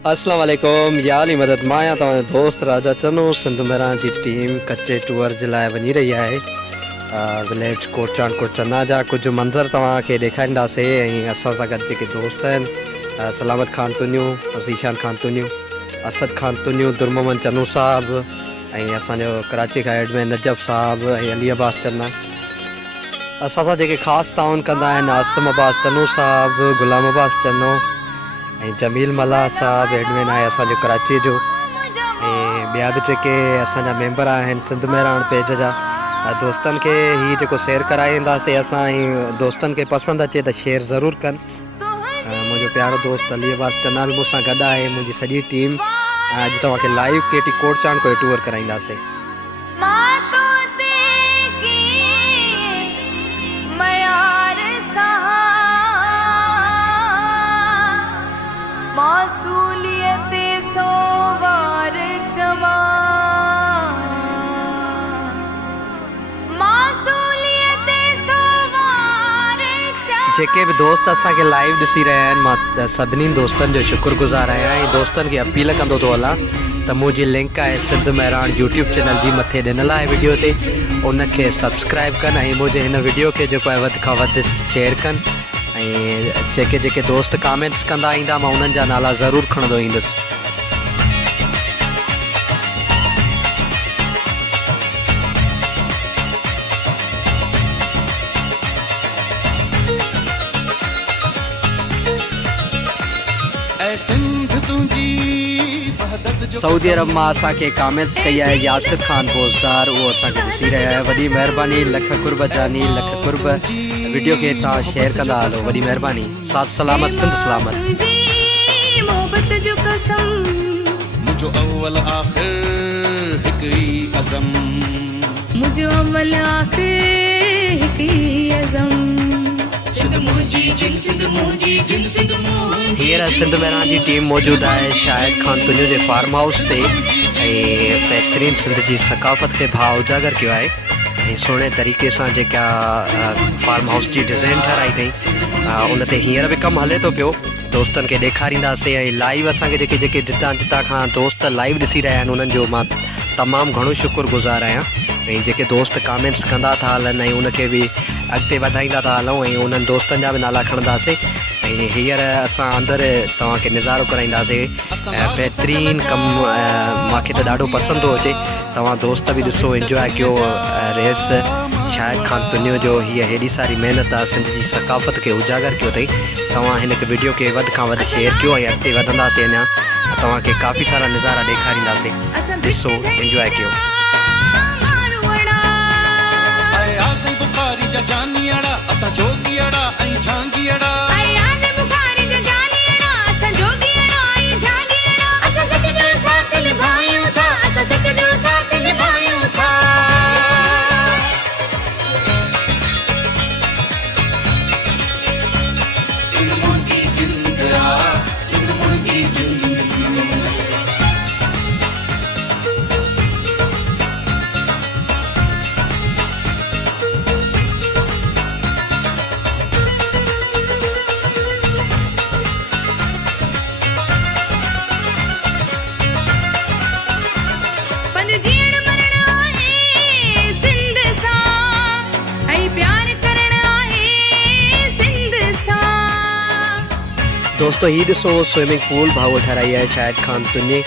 अस्सलाम वालेकुम याली मदद माया तव्हांजो दोस्त राजा चनो सिंध मेरान जी टीम कच्चे टूर जे लाइ वञी रही आहे विलेज कोटचान कोटचन्ना जा कुझु मंज़र तव्हांखे ॾेखारींदासीं ऐं असां सां गॾु जेके दोस्त आहिनि सलामत खान तुनियूं ज़ीशान खान तुनियूं असद खान तुनियूं दुरमोहम्मद चनू साहब ऐं असांजो कराची खां एडमिन नजब साहब ऐं अली अब्बास चन्ना। असां सां जेके ख़ासि ताउन कंदा आहिनि आसिम अब्बास चनू साहब, गुलाम अब्बास चन्नो ऐं जमील मला साहब एडमिन आहे असांजो कराची जो ऐं ॿिया बि जेके असांजा मेंबर आहिनि सिंध मेरान पेज जा दोस्तनि खे हीअ जेको शेयर कराईंदासीं असां ऐं दोस्तनि खे पसंदि अचे त शेयर ज़रूरु कनि। मुंहिंजो प्यारो दोस्त अली अब्बास चन्ना बि मूंसां गॾु आहे, मुंहिंजी सॼी टीम अॼु तव्हांखे लाइव केटी कोटचान कोई टूर कराईंदासीं। जेके भी दोस्त असांखे लाइव ॾिसी रहिया आहिनि मां सभिनी दोस्तनि जो शुक्रगुज़ार आहियां ऐं दोस्तनि खे अपील कंदो थो हलां त मुंहिंजी लिंक आहे सिंध मेरान यूट्यूब चैनल जी मथे ॾिनल आहे वीडियो ते, उनखे सब्सक्राइब कनि ऐं मुंहिंजे हिन वीडियो खे जेको आहे वधि खां वधि शेयर कनि ऐं जेके जेके दोस्त कमेंट्स कंदा ईंदा मां उन्हनि जा नाला ज़रूरु खणंदो ईंदुसि। सऊदी अरब मां असांखे कमेंट्स कई आहे यासिर खान पोज़दार, उहो असांखे ॾिसी रहिया आहे, वॾी महिरबानी, लख कुर्ब जानी, लख कुर्ब। वीडियो खे तव्हां शेयर कंदा हलो, वॾी महिरबानी। साथ सलामत, सिंध सलामत। हींअर सिंध मेरान जी टीम मौजूदु आहे शाहिद खान तुनियो जे फार्म हाउस ते ऐं बहितरीन सिंध जी सकाफ़त खे भाव उजागर किया है ऐं सुहिणे तरीक़े सां जेका फार्म हाउस जी डिज़ाइन ठाराई अथई उन ते हींअर बि कमु हले थो पियो। दोस्तनि खे ॾेखारींदासीं ऐं लाइव असांखे जेके जेके जितां खां दोस्त लाइव ॾिसी रहिया आहिनि उन्हनि जो मां तमामु घणो शुक्रगुज़ार आहियां ऐं जेके दोस्त कमेंट्स कंदा था हलनि ऐं उनखे बि अॻिते वधाईंदा था हलूं ऐं उन्हनि दोस्तनि जा बि नाला खणंदासीं ऐं हींअर असां अंदरि तव्हांखे नज़ारो कराईंदासीं। बहितरीन कमु मूंखे त ॾाढो पसंदि थो अचे, तव्हां दोस्त बि ॾिसो इंजॉय कयो रेस शाहिद खान तुनियो जो हीअ हेॾी सारी महिनत आहे सिंध जी सकाफ़त खे उजागर कयो अथई। तव्हां हिन वीडियो खे वधि खां वधि शेयर कयो ऐं अॻिते वधंदासीं, अञा तव्हांखे काफ़ी सारा नज़ारा ॾेखारींदासीं, ॾिसो इंजॉय कयो। दोस्तों ही ॾिसो स्विमिंग पूल भाउ ठाराई आहे शाहिद खान तुनी,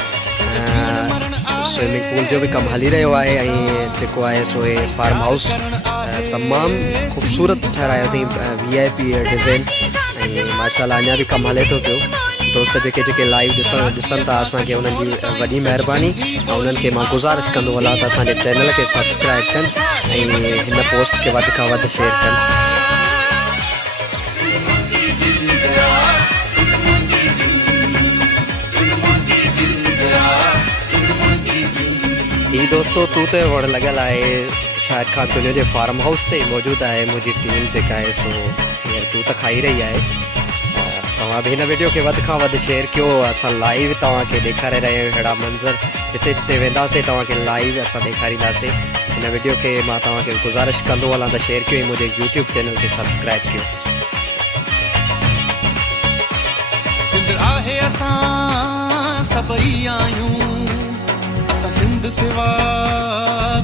स्विमिंग पूल जो भी कमु हली रहियो आहे ऐं जेको आहे सो फार्म हाउस तमामु ख़ूबसूरत ठारायो अथई, VIP डिज़ाइन ऐं माशाल्लाह अञा भी कमु हले थो पियो। दोस्त जेके जेके लाइव ॾिसनि था असांखे उन्हनि जी वॾी महिरबानी ऐं उन्हनि खे मां गुज़ारिश कंदो हलां त असांजे चैनल खे सब्सक्राइब कनि ऐं हिन पोस्ट खे वधि खां वधि शेयर कनि। ही दोस्तों तू ते वण लॻल आहे शाहिद खान तुनियो जे फार्म हाउस ते मौजूदु आहे मुंहिंजी टीम जेका आहे सो हींअर तू त खाई रही आहे। तव्हां बि हिन वीडियो खे वधि खां वधि शेयर कयो, असां लाइव तव्हांखे ॾेखारे रहिया आहियूं अहिड़ा मंज़र, जिते जिते वेंदासीं तव्हांखे लाइव असां ॾेखारींदासीं। हिन वीडियो खे मां तव्हांखे गुज़ारिश कंदो हलां त शेयर कयो ऐं मुंहिंजे यूट्यूब चैनल खे सब्सक्राइब कयो। सभई आहियूं, असां सिंध सिवा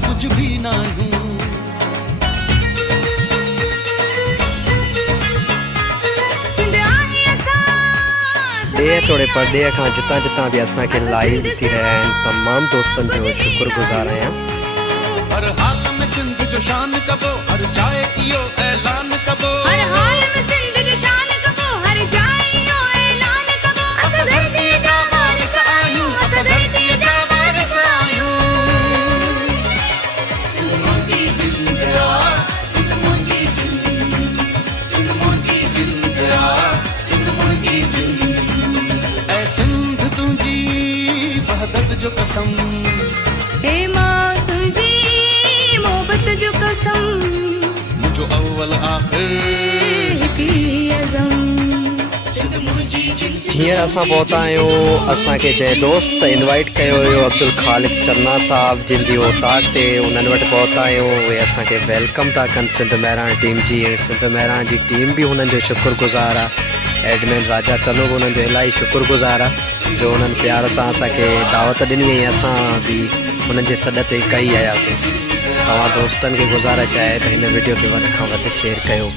कुछ भी न आहियूं। ॾे थोरे परदे खां जितां जितां बि असांखे लाइव ॾिसी रहिया आहिनि तमामु दोस्तनि जो शुक्रगुज़ार आहियां। हर हाल में सिंध जो शान कबो, हर जाए इहो ऐलान कबो। हर हाल में सिंध जो शान कबो, हर जाए इहो ऐलान कबो। असां धरतीअ जा वारिस आहियूं, असां धरतीअ जा वारिस आहियूं। सिंध मुंहिंजी जिंद आ, सिंध मुंहिंजी जिंद, सिंध मुंहिंजी जिंद आ, सिंध मुंहिंजी जिंद। ऐ सिंध तुंहिंजी वहदत जो कसम, हे मां तुंहिंजी मोहबत जो कसम, मुंहिंजो अव्वल आख़िर हिकु ई अज़म। हींअर असां पहुता आहियूं, असांखे जंहिं दोस्त इनवाइट कयो हुयो अब्दुल ख़ालिक चन्ना साहब जिन जी औताक ते उन्हनि वटि पहुता आहियूं। उहे असांखे वेलकम था कनि सिंध महिराण टीम जी, ऐं सिंध महिराण जी टीम बि हुननि जो शुक्रगुज़ार आहे। एडमिन राजा चनो बि हुननि जो इलाही शुक्रगुज़ार आहे जो हुननि प्यार सां असांखे दावत ॾिनी ऐं असां बि हुननि जे सॾ ते कई आयासीं। तव्हां दोस्तनि खे गुज़ारिश आहे त हिन वीडियो खे वधि खां वधि शेयर कयो।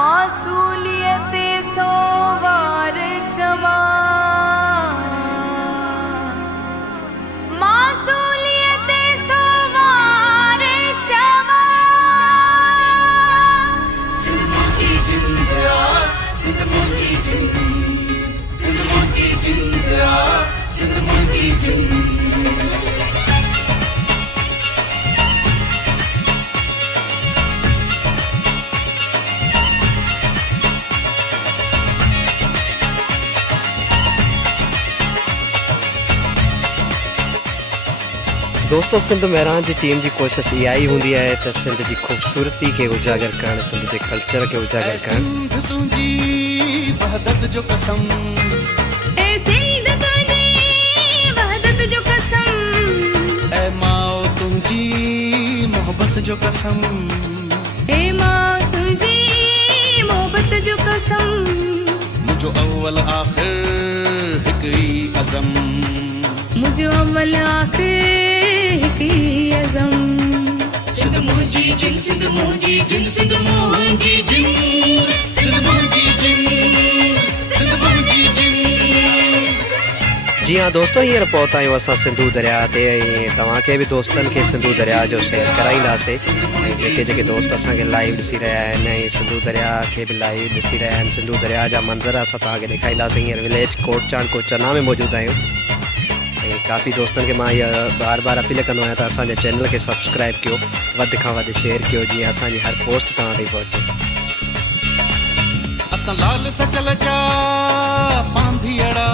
मासूलियत सोवार चवा, मासूलियत सोवार चवा। सिंध मुंहिंजी जिंद आ, सिंध मुंहिंजी जिंद, सिंध मुंहिंजी जिंद आ, सिंध मुंहिंजी जिंद। दोस्तों सिंध महिराण जी टीम जी कोशिशि इहा ई हूंदी आहे त सिंध जी ख़ूबसूरती खे उजागर करणु, सिंध जे कल्चर खे उजागर करणु। सिंध तुंहिंजी वहदत जो कसम, ए सिंध तुंहिंजी वहदत जो कसम, ऐ माओ तुंहिंजी मोहबत जो कसम, हे मां तुंहिंजी मोहबत जो कसम, मुंहिंजो अव्वल आख़िर हिकु ई अज़म, मुंहिंजो अव्वल आख़िर हिकु ई अज़म। सिंध मुंहिंजी जिंद, सिंध मुंहिंजी जिंद, सिंध मुंहिंजी जिंद, सिंध मुंहिंजी जिंद, सिंध मुंहिंजी जिंद। जी हाँ दोस्तों, हींअर पहुता आहियूं असां सिंधू दरिया ते, ऐं तव्हांखे बि दोस्तनि खे सिंधू दरिया जो सैर कराईंदासीं। ऐं जेके जेके दोस्त असांखे लाइव ॾिसी रहिया आहिनि ऐं सिंधू दरिया खे बि लाइव ॾिसी रहिया आहिनि, सिंधू दरिया जा मंज़र असां तव्हांखे ॾेखारींदासीं। हींअर विलेज कोटचांद कोचना में मौजूदु आहियूं ऐं काफ़ी दोस्तनि खे मां इहा बार बार अपील कंदो आहियां त असांजे चैनल खे सब्सक्राइब कयो, वधि खां वधि शेयर कयो जीअं असांजी हर पोस्ट तव्हां ताईं पहुचे। असां लाल सचल जा पांधीअड़ा,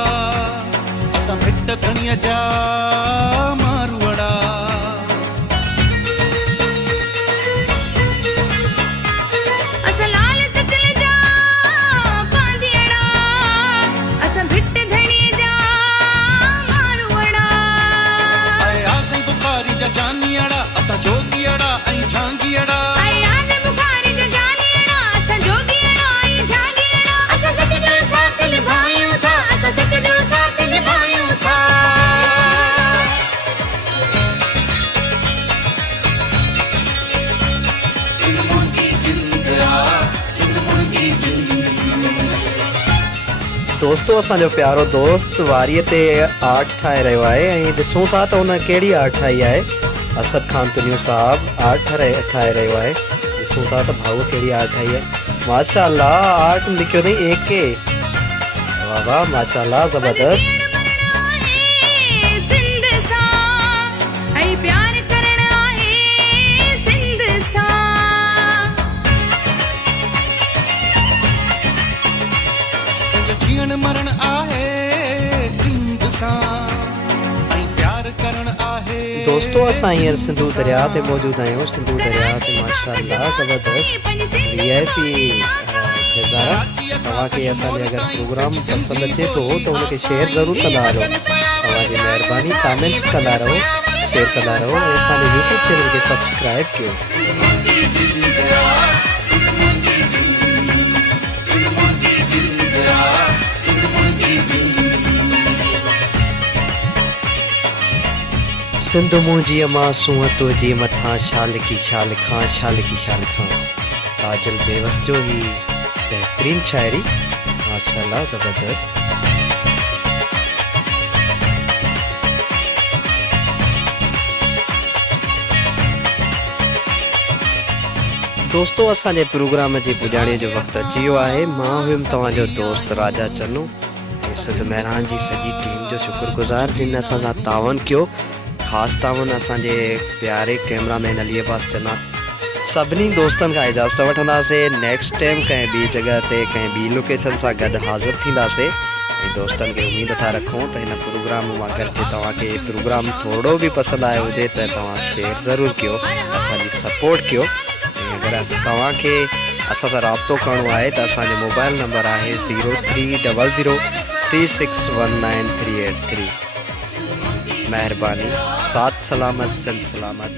असां भिट धणीअ जा मारूअड़ा, असां लाल सचल जा पांधीअड़ा, असां भिट धणीअ जा मारूअड़ा, ऐं आज़म बुखारी जा जानीअड़ा, असां जोगीअड़ा ऐं झांगीअड़ा, ऐं आज़म बुखारी जा जानीअड़ा, असां जोगीअड़ा ऐं झांगीअड़ा। असां सच जो साथ निभायूं था, असां सच जो साथ निभायूं था। सिंध मुंहिंजी जिंद आ, सिंध मुंहिंजी जिंद। दोस्तों असांजो प्यारो दोस्त वारीअ ते आर्ट ठाहे रहियो आहे ऐं ॾिसूं था त हुन कहिड़ी आर्ट ठाही आहे। असद खान तुनियो साहब आर्ट ठाहे रहियो आहे। ॾिसूं था त भाऊ कहिड़ी आर्ट ठाही आहे। माशाअल्लाह आर्ट लिखियो अथई AK। वाह वाह माशाअल्लाह ज़बरदस्त। जीअण मरण आहे सिंध सां, ऐं प्यार करण आहे। दोस्तों असां हींअर सिंधू दरिया ते मौजूदु आहियूं। सिंधू दरिया ते माशाअल्लाह ज़बरदस्त VIP नज़ारा। तव्हांखे असांजे अगरि प्रोग्राम पसंदि अचे थो त हुनखे शेयर ज़रूरु कंदा रहो। तव्हांजी महिरबानी, कमेंट्स कंदा रहो शेयर कंदा रहो ऐं असांजे यूट्यूब चैनल खे सब्सक्राइब कयो। सिंध मुंहिंजी अमां सूंहं तुंहिंजे मथां छा लिखी छा लिखां छा लिखी छा लिखां। काजल बेवस जो ही बेहतरीन शायरी माशाल्लाह ज़बरदस्त। दोस्तों असांजे प्रोग्राम जे पुॼाणे जो वक़्तु अची वियो आहे। मां हुयुमि तव्हांजो दोस्त राजा चन्नू। सिंध महिरान जी सॼी टीम जो शुक्रगुज़ार जिन असां सां तावन कयो। ख़ासि तावन असांजे प्यारे कैमरामैन अली अब्बास चन्ना। सभिनी दोस्तनि खां इजाज़त वठंदासीं। नेक्स्ट टाइम कंहिं ॿी जॻह ते कंहिं ॿी लोकेशन सां गॾु हाज़िर थींदासीं। ऐं दोस्तनि खे उमेद था रखूं त हिन प्रोग्राम मां अगरि जे तव्हांखे प्रोग्राम थोरो बि पसंदि आयो हुजे त तव्हां शेयर ज़रूरु कयो, असांजी सपोर्ट कयो। ऐं अगरि तव्हांखे असां सां राब्तो करिणो आहे त असांजो मोबाइल नंबर आहे 0300 3619 383। महिरबानी। साथ सलामत सिंध सलामत।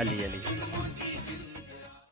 अली अली।